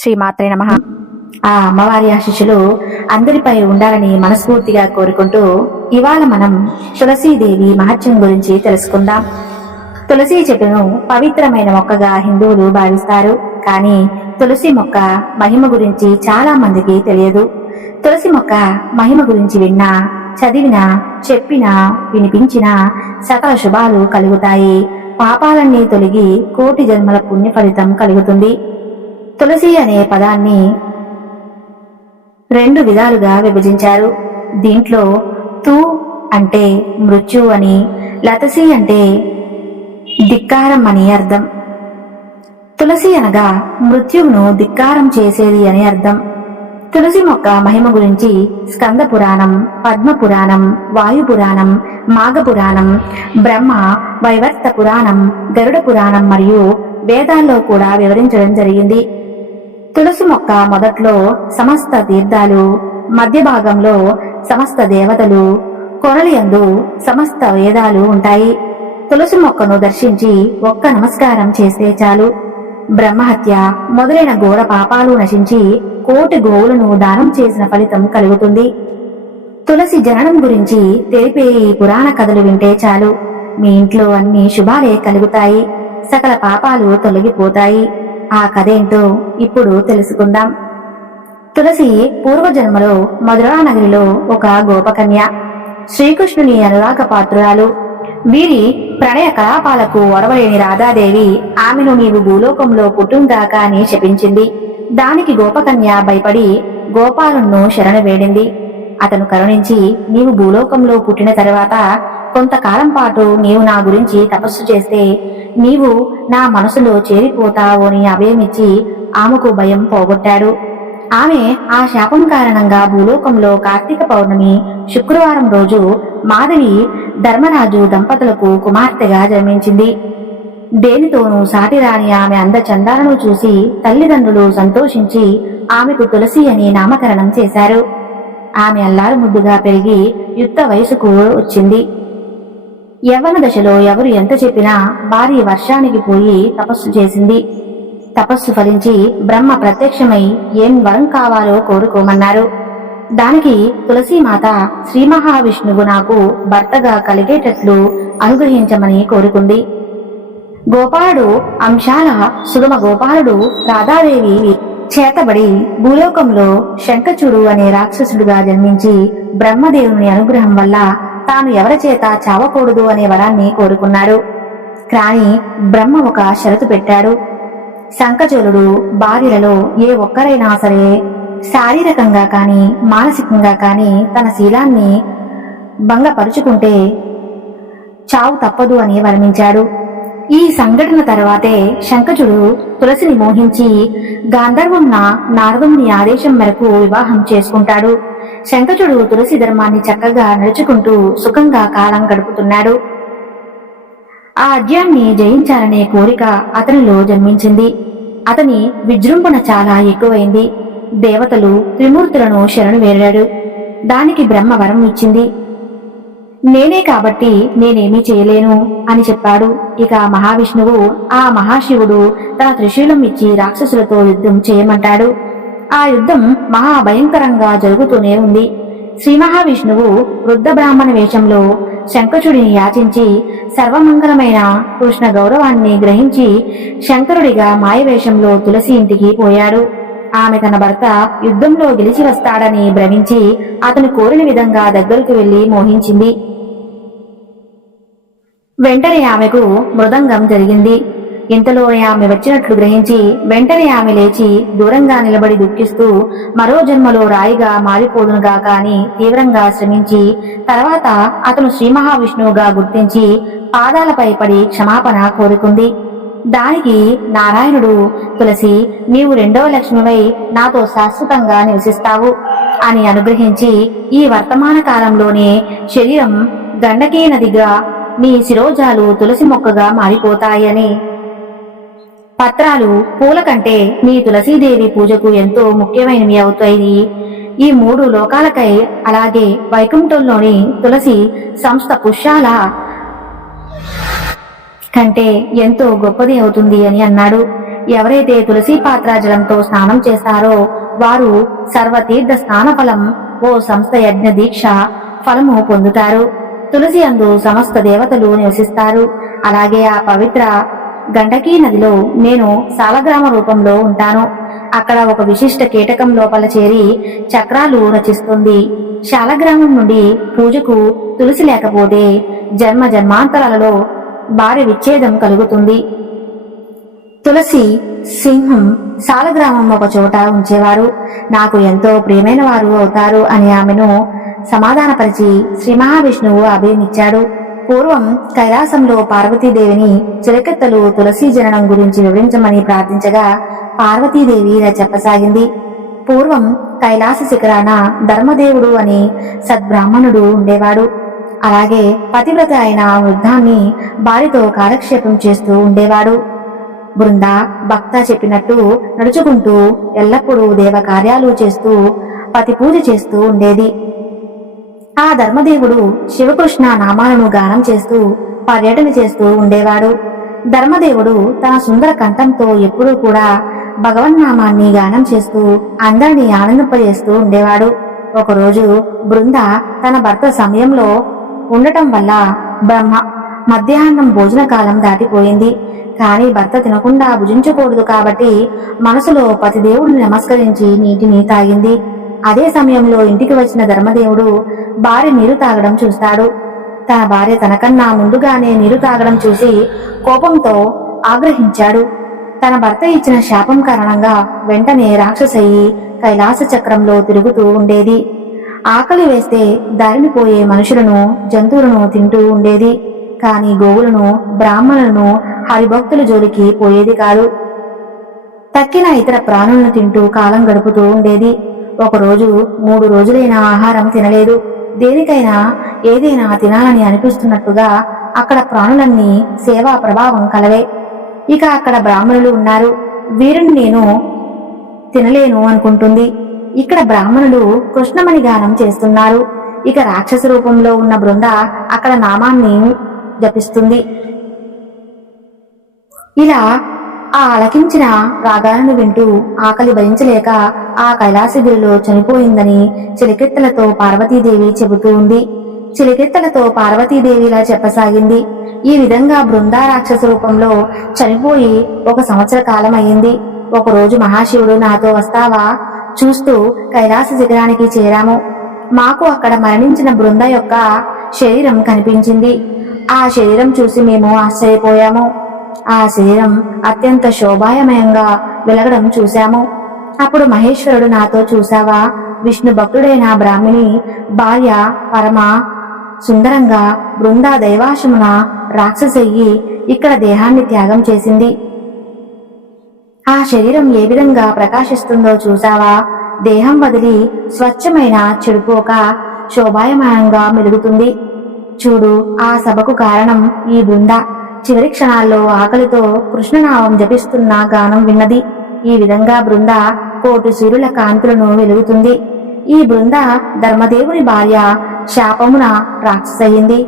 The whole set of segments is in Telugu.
శ్రీమాత్రే నమ. ఆ అమ్మవారి ఆశిషులు అందరిపై ఉండాలని మనస్ఫూర్తిగా కోరుకుంటూ ఇవాళ మనం తులసీదేవి మహత్యం గురించి తెలుసుకుందాం. తులసి చెట్టును పవిత్రమైన మొక్కగా హిందువులు భావిస్తారు. కానీ తులసి మొక్క మహిమ గురించి చాలా మందికి తెలియదు. తులసి మొక్క మహిమ గురించి విన్నా చదివినా చెప్పినా వినిపించినా సకల శుభాలు కలుగుతాయి. పాపాలన్నీ తొలగి కోటి జన్మల పుణ్య ఫలితం కలుగుతుంది. తులసి అనే పదాన్ని రెండు విధాలుగా విభజించారు. దీంట్లో తు అంటే మృత్యు అని లతసి అంటే ధిక్కారం అని అర్థం. తులసి అనగా మృత్యువును ధిక్కారం చేసేది అని అర్థం. తులసి మొక్క మహిమ గురించి స్కంద పురాణం పద్మ పురాణం వాయు పురాణం మాఘ పురాణం బ్రహ్మ వైవర్త పురాణం గరుడ పురాణం మరియు వేదాల్లో కూడా వివరించడం జరిగింది. తులసి మొక్క మొదట్లో సమస్త తీర్థాలు మధ్య భాగంలో సమస్త దేవతలు కొరలియందు సమస్త వేదాలు ఉంటాయి. తులసి మొక్కను దర్శించి ఒక్క నమస్కారం చేస్తే చాలు. బ్రహ్మహత్య మొదలైన ఘోర పాపాలు నశించి కోటి గోవులను దానం చేసిన ఫలితం కలుగుతుంది. తులసి జననం గురించి తెలిపే ఈ పురాణ కథలు వింటే చాలు. మీ ఇంట్లో అన్ని శుభాలే కలుగుతాయి. సకల పాపాలు తొలగిపోతాయి. ఆ కథేంటో ఇప్పుడు తెలుసుకుందాం. తులసి పూర్వజన్మలో మధురా నగరిలో ఒక గోపకన్య శ్రీకృష్ణుని అనురాగ పాత్రురాలు. వీరి ప్రణయ కలాపాలకు ఒరవలేని రాధాదేవి ఆమెను నీవు భూలోకంలో పుట్టుంగాక అని శపించింది. దానికి గోపకన్య భయపడి గోపాలను శరణ వేడింది. అతను కరుణించి నీవు భూలోకంలో పుట్టిన తర్వాత కొంతకాలం పాటు నీవు నా గురించి తపస్సు చేస్తే నీవు నా మనసులో చేరిపోతావు అని అభయమిచ్చి ఆమెకు భయం పోగొట్టాడు. ఆమె ఆ శాపం కారణంగా భూలోకంలో కార్తీక పౌర్ణమి శుక్రవారం రోజు మాధవి ధర్మరాజు దంపతులకు కుమార్తెగా జన్మించింది. దేనితోనూ సాటిరాని ఆమె అందచందాలను చూసి తల్లిదండ్రులు సంతోషించి ఆమెకు తులసి అని నామకరణం చేశారు. ఆమె అల్లారు ముద్దుగా పెరిగి యుక్త వయసుకు వచ్చింది. యవ్వన దశలో ఎవరు ఎంత చెప్పినా భారీ వర్షానికి పోయి తపస్సు చేసింది. తపస్సు ఫలించి బ్రహ్మ ప్రత్యక్షమై ఏం వరం కావాలో కోరుకోమన్నారు. దానికి తులసీమాత శ్రీ మహావిష్ణువు నాకు భర్తగా కలిగేటట్లు అనుగ్రహించమని కోరుకుంది. గోపాలుడు అంశాల సుగమ గోపాలుడు రాధాదేవి చేతబడి భూలోకంలో శంఖచుడు అనే రాక్షసుడుగా జన్మించి బ్రహ్మదేవుని అనుగ్రహం వల్ల తాను ఎవరి చేత చావకూడదు అనే వరాన్ని కోరుకున్నాడు. కానీ బ్రహ్మ ఒక షరతు పెట్టాడు. శంఖచూరుడు భార్యలలో ఏ ఒక్కరైనా సరే శారీరకంగా కాని మానసికంగా కాని తన శీలాన్ని భంగపరుచుకుంటే చావు తప్పదు అని వర్ణించాడు ఈ సంఘటన తర్వాతే శంఖచుడు తులసిని మోహించి గాంధర్వం నారదుని ఆదేశం మేరకు వివాహం చేసుకుంటాడు. శంకచుడు తులసి ధర్మాన్ని చక్కగా నడుచుకుంటూ సుఖంగా కాలం గడుపుతున్నాడు. ఆ అద్యాన్ని జయించాలనే కోరిక అతనిలో జన్మించింది. అతని విజృంభణ చాలా ఎక్కువైంది. దేవతలు త్రిమూర్తులను శరణు వేరాడు దానికి బ్రహ్మ వరం ఇచ్చింది. నేనే కాబట్టి నేనేమీ చేయలేను అని చెప్పాడు. ఇక మహావిష్ణువు ఆ మహాశివుడు తన త్రిశూలం ఇచ్చి రాక్షసులతో యుద్ధం చేయమంటాడు. ఆ యుద్ధం మహాభయంకరంగా జరుగుతూనే ఉంది. శ్రీ మహావిష్ణువు వృద్ధ బ్రాహ్మణ వేషంలో శంకరుడిని యాచించి సర్వమంగళమైన కృష్ణ గౌరవాన్ని గ్రహించి శంకరుడిగా మాయవేషంలో తులసి ఇంటికి పోయాడు. ఆమె తన భర్త యుద్ధంలో గెలిచి వస్తాడని భ్రమించి అతను కోరిన విధంగా దగ్గరకు వెళ్ళి మోహించింది. వెంటనే ఆమెకు మృదంగం జరిగింది. ఇంతలోనే ఆమె వచ్చినట్లు గ్రహించి వెంటనే ఆమె లేచి దూరంగా నిలబడి దుఃఖిస్తూ మరో జన్మలో రాయిగా మారిపోదునుగా కాని తీవ్రంగా శ్రమించి తర్వాత అతను శ్రీ మహావిష్ణువుగా గుర్తించి పాదాలపై పడి క్షమాపణ కోరుకుంది. దానికి నారాయణుడు తులసి నీవు రెండవ లక్ష్మివై నాతో శాశ్వతంగా నివసిస్తావు అని అనుగ్రహించి ఈ వర్తమాన కాలంలోనే శరీరం గండకీ నదిగా నీ శిరోజాలు తులసి మొక్కగా మారిపోతాయని పత్రాలు పూల కంటే మీ తులసీదేవి పూజకు ఎంతో ముఖ్యమైనవి అవుతాయి. ఈ మూడు లోకాలకై అలాగే వైకుంఠంలోని తులసి సంస్థ పుష్యాల కంటే ఎంతో గొప్పది అవుతుంది అని అన్నాడు. ఎవరైతే తులసి పాత్ర జలంతో స్నానం చేస్తారో వారు సర్వతీర్థ స్నాన ఫలం ఓ సంస్థ యజ్ఞ దీక్ష ఫలము పొందుతారు. తులసి అందు సమస్త దేవతలు నివసిస్తారు. అలాగే ఆ పవిత్ర గండకీ నదిలో నేను సాలగ్రామ రూపంలో ఉంటాను. అక్కడ ఒక విశిష్ట కీటకం లోపల చేరి చక్రాలు రచిస్తుంది. శాలగ్రామం నుండి పూజకు తులసి లేకపోతే జన్మ జన్మాంతరాలలో భారీ విచ్ఛేదం కలుగుతుంది. తులసి సింహం సాలగ్రామం ఒక చోట ఉంచేవారు. నాకు ఎంతో ప్రియమైన వారు అవుతారు అని ఆమెను సమాధానపరిచి శ్రీ మహావిష్ణువు అభయమిచ్చాడు పూర్వం కైలాసంలో పార్వతీదేవిని చిలకెత్తలు తులసీ జననం గురించి వివరించమని ప్రార్థించగా పార్వతీదేవి ఇలా చెప్పసాగింది. పూర్వం కైలాస శిఖరాన ధర్మదేవుడు అని సద్బ్రాహ్మణుడు ఉండేవాడు. అలాగే పతివ్రత అయిన వృద్ధాన్ని భార్యతో కాలక్షేపం చేస్తూ ఉండేవాడు. బృంద భక్త చెప్పినట్టు నడుచుకుంటూ ఎల్లప్పుడూ దేవ కార్యాలు చేస్తూ పతి పూజ చేస్తూ ఉండేది. ఆ ధర్మదేవుడు శివకృష్ణ నామాలను గానం చేస్తూ పర్యటన చేస్తూ ఉండేవాడు. ధర్మదేవుడు తన సుందర కంఠంతో ఎప్పుడూ కూడా భగవన్నామాన్ని గానం చేస్తూ అందరినీ ఆనందింపజేస్తూ ఉండేవాడు. ఒకరోజు బృంద తన భర్త సమయంలో ఉండటం వల్ల బ్రహ్మ మధ్యాహ్నం భోజన కాలం దాటిపోయింది. కానీ భర్త తినకుండా భుజించకూడదు కాబట్టి మనసులో పతిదేవుడిని నమస్కరించి నీటిని తాగింది. అదే సమయంలో ఇంటికి వచ్చిన ధర్మదేవుడు భార్య నీరు తాగడం చూస్తాడు. తన భార్య తనకన్నా ముందుగానే నీరు తాగడం చూసి కోపంతో ఆగ్రహించాడు. తన భర్త ఇచ్చిన శాపం కారణంగా వెంటనే రాక్షసయ్యి కైలాస చక్రంలో తిరుగుతూ ఉండేది. ఆకలి వేస్తే దారిని పోయే మనుషులను జంతువులను తింటూ ఉండేది. కాని గోవులను బ్రాహ్మణులను హరిభక్తుల జోలికి పోయేది కాదు. తక్కిన ఇతర ప్రాణులను తింటూ కాలం గడుపుతూ ఉండేది. ఒకరోజు మూడు రోజులైన ఆహారం తినలేదు. దేనికైనా ఏదైనా తినాలని అనిపిస్తున్నట్టుగా అక్కడ ప్రాణులన్నీ సేవా ప్రభావం కలవే. ఇక అక్కడ బ్రాహ్మణులు ఉన్నారు. వీరిని నేను తినలేను అనుకుంటుంది. ఇక్కడ బ్రాహ్మణులు కృష్ణమణి గానం చేస్తున్నారు. ఇక రాక్షస రూపంలో ఉన్న బృంద అక్కడ నామాన్ని జపిస్తుంది. ఇలా ఆ అలకించిన రాగాలను వింటూ ఆకలి భరించలేక ఆ కైలాసగిరిలో చనిపోయిందని చిలికెత్తలతో పార్వతీదేవి చెబుతూ ఉంది. చిలికెత్తలతో పార్వతీదేవిలా చెప్పసాగింది. ఈ విధంగా బృందా రాక్షస రూపంలో చనిపోయి ఒక సంవత్సర కాలం అయింది ఒకరోజు మహాశివుడు నాతో వస్తావా? చూస్తూ కైలాస శిఖరానికి చేరాము. మాకు అక్కడ మరణించిన బృంద యొక్క శరీరం కనిపించింది. ఆ శరీరం చూసి మేము ఆశ్చర్యపోయాము. ఆ శరీరం అత్యంత శోభాయమయంగా వెలగడం చూశాము. అప్పుడు మహేశ్వరుడు నాతో చూశావా? విష్ణు భక్తుడైన బ్రాహ్మిణి భార్య పరమ సుందరంగా బృందా దైవాశమున రాక్షసయ్యి ఇక్కడ దేహాన్ని త్యాగం చేసింది. ఆ శరీరం ఏ విధంగా ప్రకాశిస్తుందో చూసావా దేహం వదిలి స్వచ్ఛమైన చెడుపోక శోభాయమానంగా మెలుగుతుంది. చూడు ఆ సభకు కారణం ఈ బృంద. చివరి క్షణాల్లో ఆకలితో కృష్ణనామం జపిస్తున్న గానం విన్నది. ఈ విధంగా బృంద కోటి సూర్యుల కాంతులను వెలుగుతుంది. ఈ బృంద ధర్మదేవుని భార్య శాపమున రాక్షసయ్యింది.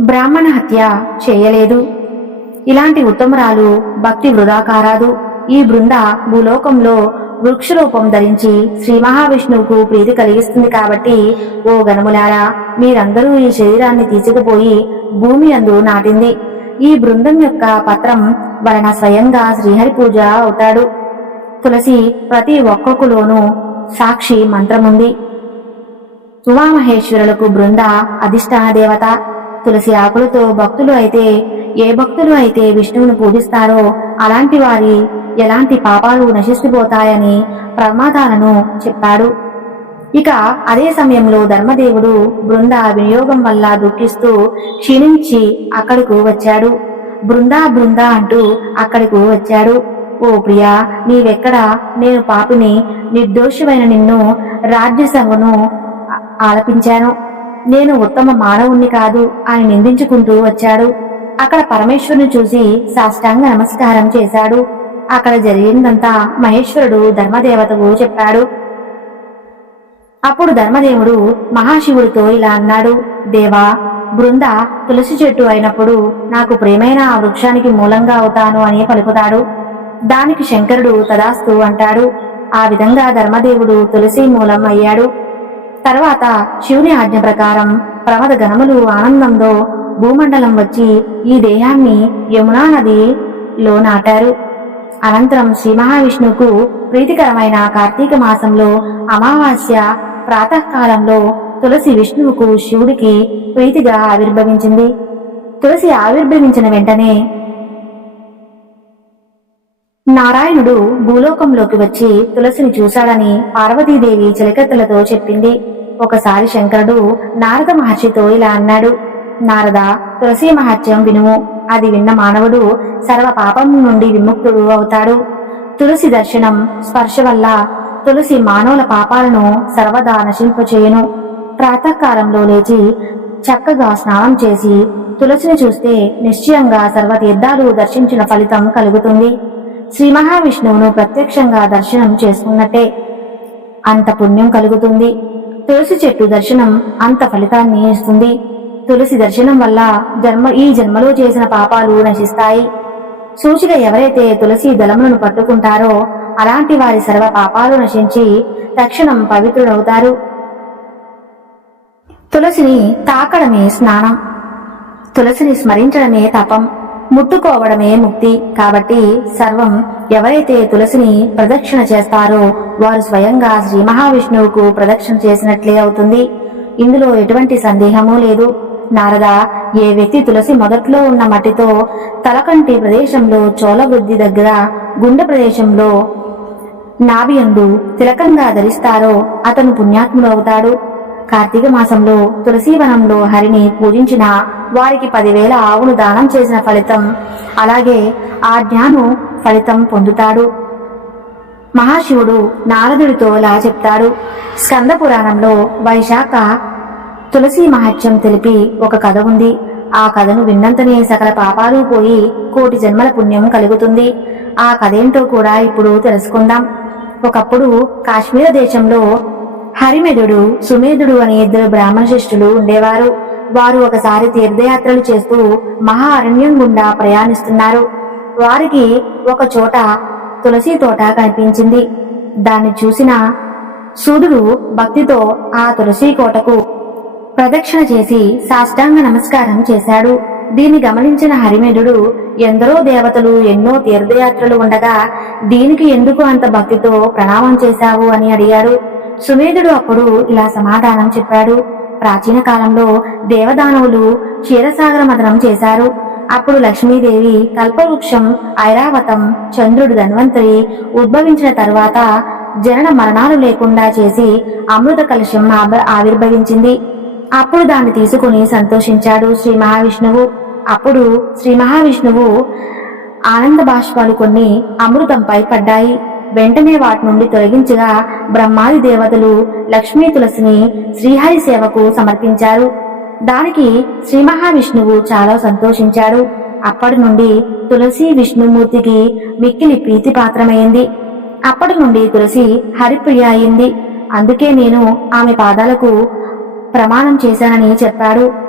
బ్రాహ్మణ హత్య చేయలేదు. ఇలాంటి ఉత్తమరాలు భక్తి వృధా కారాదు. ఈ బృంద భూలోకంలో వృక్షరూపం ధరించి శ్రీ మహావిష్ణువుకు ప్రీతి కలిగిస్తుంది కాబట్టి ఓ గణములారా మీరందరూ ఈ శరీరాన్ని తీసుకుపోయి భూమి అందు నాటింది. ఈ బృందం యొక్క పత్రం వలన స్వయంగా శ్రీహరి పూజ అవుతాడు. తులసి ప్రతి ఒక్కొక్కలోనూ సాక్షి మంత్రముంది. ఉమామహేశ్వరులకు బృంద అధిష్టాన దేవత తులసి ఆకులతో భక్తులు అయితే ఏ భక్తులు అయితే విష్ణువును పూజిస్తారో అలాంటి వారి ఎలాంటి పాపాలు నశిస్తుపోతాయని ప్రమాదాలను చెప్పాడు. ఇక అదే సమయంలో ధర్మదేవుడు బృంద వినియోగం వల్ల దుఃఖిస్తూ క్షీణించి అక్కడకు వచ్చాడు. బృందా బృందా అంటూ అక్కడకు వచ్చాడు. ఓ ప్రియా నీవెక్కడ? నేను పాపిని నిర్దోషమైన నిన్ను రాజ్యసభను ఆలపించాను. నేను ఉత్తమ మానవుణ్ణి కాదు అని నిందించుకుంటూ వచ్చాడు. అక్కడ పరమేశ్వరుని చూసి సాష్టాంగ నమస్కారం చేశాడు. అక్కడ జరిగిందంతా మహేశ్వరుడు ధర్మదేవతకు చెప్పాడు. అప్పుడు ధర్మదేవుడు మహాశివుడితో ఇలా అన్నాడు దేవా బృంద తులసి చెట్టు అయినప్పుడు నాకు ప్రేమైన ఆ వృక్షానికి మూలంగా అవుతాను అని పలుకుతాడు. దానికి శంకరుడు తదాస్తు అంటాడు ఆ విధంగా ధర్మదేవుడు తులసి మూలం అయ్యాడు. తర్వాత శివుని ఆజ్ఞ ప్రకారం ప్రమద గణములు ఆనందంలో భూమండలం వచ్చి ఈ దేహాన్ని యమునా నదిలో నాటారు. అనంతరం శ్రీ మహావిష్ణువుకు ప్రీతికరమైన కార్తీక మాసంలో అమావాస్య ప్రాతకాలంలో తులసి విష్ణువుకు శివుడికి ప్రీతిగా ఆవిర్భవించింది. తులసి ఆవిర్భవించిన వెంటనే నారాయణుడు భూలోకంలోకి వచ్చి తులసిని చూశాడని పార్వతీదేవి చిలకత్తులతో చెప్పింది. ఒకసారి శంకరుడు నారద మహర్షితో ఇలా అన్నాడు. నారద తులసి మహత్యం వినుము. అది విన్న మానవుడు సర్వ పాపం నుండి విముక్తుడు అవుతాడు. తులసి దర్శనం స్పర్శ వల్ల తులసి మానవుల పాపాలను సర్వదా నశింపచేయను. ప్రాతకాలంలో లేచి చక్కగా స్నానం చేసి తులసిని చూస్తే నిశ్చయంగా సర్వ తీర్థాలు దర్శించిన ఫలితం కలుగుతుంది. శ్రీ మహావిష్ణువును ప్రత్యక్షంగా దర్శనం చేసుకున్నట్టే అంత పుణ్యం కలుగుతుంది. తులసి చెట్టు దర్శనం అంత ఫలితాన్ని ఇస్తుంది. తులసి దర్శనం వల్ల జన్మ ఈ జన్మలో చేసిన పాపాలు నశిస్తాయి. సూచిక ఎవరైతే తులసి దళములను పట్టుకుంటారో అలాంటి వారి సర్వ పాపాలు నశించి తక్షణం పవిత్రుడవుతారు తులసిని తాకడమే స్నానం. తులసిని స్మరించడమే తపం. ముట్టుకోవడమే ముక్తి. కాబట్టి సర్వం ఎవరైతే తులసిని ప్రదక్షిణ చేస్తారో వారు స్వయంగా శ్రీ మహావిష్ణువుకు ప్రదక్షిణ చేసినట్లే అవుతుంది. ఇందులో ఎటువంటి సందేహమూ లేదు. నారద ఏ వ్యక్తి తులసి మొదట్లో ఉన్న మట్టితో తలకంటి ప్రదేశంలో చోళవృద్ధి దగ్గర గుండె ప్రదేశంలో నాభియందు తిలకంగా ధరిస్తారో అతను పుణ్యాత్ముడు అవుతాడు కార్తీక మాసంలో తులసీవనంలో హరిని పూజించిన వారికి పదివేల ఆవును దానం చేసిన ఫలితం అలాగే ఆ జ్ఞాను ఫలితం పొందుతాడు. మహాశివుడు నారదుడితో ఇలా చెప్తాడు. స్కంద పురాణంలో వైశాఖ తులసి మహత్యం తెలిపి ఒక కథ ఉంది. ఆ కథను విన్నంతనే సకల పాపాలు పోయి కోటి జన్మల పుణ్యం కలుగుతుంది. ఆ కథేంటో కూడా ఇప్పుడు తెలుసుకుందాం. ఒకప్పుడు కాశ్మీర దేశంలో హరిమెదుడు సుమేధుడు అనే ఇద్దరు బ్రాహ్మణ శిష్యులు ఉండేవారు. వారు ఒకసారి తీర్థయాత్రలు చేస్తూ మహా అరణ్యం గుండా ప్రయాణిస్తున్నారు. వారికి ఒక చోట తులసి తోట కనిపించింది. దాన్ని చూసిన సూదుడు భక్తితో ఆ తులసి కోటకు ప్రదక్షిణ చేసి సాష్టాంగ నమస్కారం చేశాడు. దీన్ని గమనించిన హరిమేధుడు ఎందరో దేవతలు ఎన్నో తీర్థయాత్రలు ఉండగా దీనికి ఎందుకు అంత భక్తితో ప్రణామం చేశావు? అని అడిగాడు. సుమేధుడు అప్పుడు ఇలా సమాధానం చెప్పాడు. ప్రాచీన కాలంలో దేవదానవులు క్షీరసాగర మదనం చేశారు. అప్పుడు లక్ష్మీదేవి కల్పవృక్షం ఐరావతం చంద్రుడు ధన్వంతరి ఉద్భవించిన తరువాత జనన మరణాలు లేకుండా చేసి అమృత కలశం ఆవిర్భవించింది. అప్పుడు దాన్ని తీసుకుని సంతోషించాడు శ్రీ మహావిష్ణువు. అప్పుడు శ్రీ మహావిష్ణువు ఆనంద బాష్పాలు కొన్ని అమృతంపై పడ్డాయి. వెంటనే వాటి నుండి తొలగించగా బ్రహ్మాది దేవతలు లక్ష్మీ తులసిని శ్రీహరి సేవకు సమర్పించారు. దానికి శ్రీ మహావిష్ణువు చాలా సంతోషించాడు. అప్పటి నుండి తులసి విష్ణుమూర్తికి మిక్కిలి ప్రీతిపాత్రమైంది. అప్పటి నుండి తులసి హరిప్రియ అయింది. అందుకే నేను ఆమె పాదాలకు ప్రమాణం చేశానని చెప్పాడు.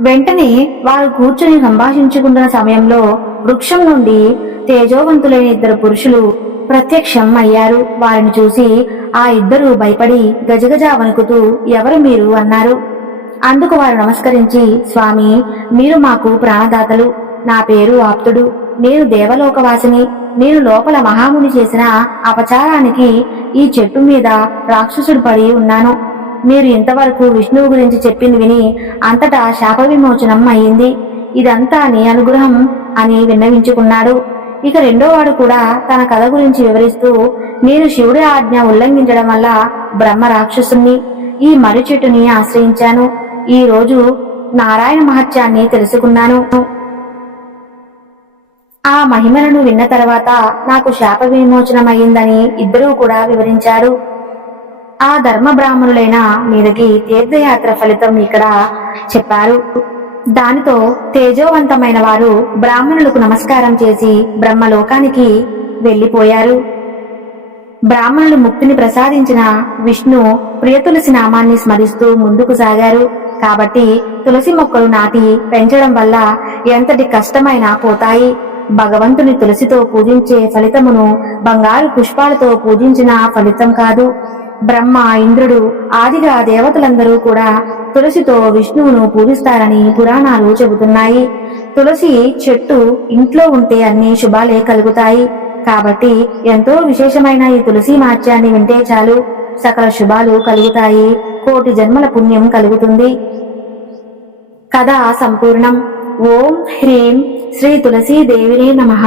వెంటనే వారు కూర్చొని సంభాషించుకుంటున్న సమయంలో వృక్షం నుండి తేజోవంతులైన ఇద్దరు పురుషులు ప్రత్యక్షం అయ్యారు. వారిని చూసి ఆ ఇద్దరు భయపడి గజగజ వణుకుతూ ఎవరు మీరు? అన్నారు. అందుకు వారు నమస్కరించి స్వామి మీరు మాకు ప్రాణదాతలు. నా పేరు ఆప్తుడు. నేను దేవలోకవాసిని. నేను లోపల మహాముని చేసిన అపచారానికి ఈ చెట్టు మీద రాక్షసుడు పడి ఉన్నాను. మీరు ఇంతవరకు విష్ణువు గురించి చెప్పింది విని అంతటా శాప విమోచనం అయింది. ఇదంతా నీ అనుగ్రహం అని విన్నవించుకున్నాడు. ఇక రెండో వాడు కూడా తన కథ గురించి వివరిస్తూ నేను శివుడి ఆజ్ఞ ఉల్లంఘించడం వల్ల బ్రహ్మ రాక్షసుని ఈ మర్రి చెట్టుని ఆశ్రయించాను. ఈ రోజు నారాయణ మహత్యాన్ని తెలుసుకున్నాను. ఆ మహిమలను విన్న తర్వాత నాకు శాప విమోచనమయ్యిందని ఇద్దరూ కూడా వివరించారు. ఆ ధర్మ బ్రాహ్మణులైన మీదకి తీర్థయాత్ర ఫలితం ఇక్కడ చెప్పారు. దానితో తేజోవంతమైన వారు బ్రాహ్మణులకు నమస్కారం చేసి బ్రహ్మలోకానికి వెళ్ళిపోయారు. బ్రాహ్మణులు ముక్తిని ప్రసాదించిన విష్ణు ప్రియతులసి నామాన్ని స్మరిస్తూ ముందుకు సాగారు. కాబట్టి తులసి మొక్కలు నాటి పెంచడం వల్ల ఎంతటి కష్టమైనా పోతాయి. భగవంతుని తులసితో పూజించే ఫలితమును బంగారు పుష్పాలతో పూజించిన ఫలితం కాదు. బ్రహ్మ ఇంద్రుడు ఆదిగా దేవతలందరూ కూడా తులసితో విష్ణువును పూజిస్తారని పురాణాలు చెబుతున్నాయి. తులసి చెట్టు ఇంట్లో ఉంటే అన్ని శుభాలే కలుగుతాయి. కాబట్టి ఎంతో విశేషమైన ఈ తులసి మాత్యాన్ని వింటే చాలు. సకల శుభాలు కలుగుతాయి. కోటి జన్మల పుణ్యం కలుగుతుంది. కథ సంపూర్ణం. ఓం హ్రీం శ్రీ తులసీదేవినే నమః.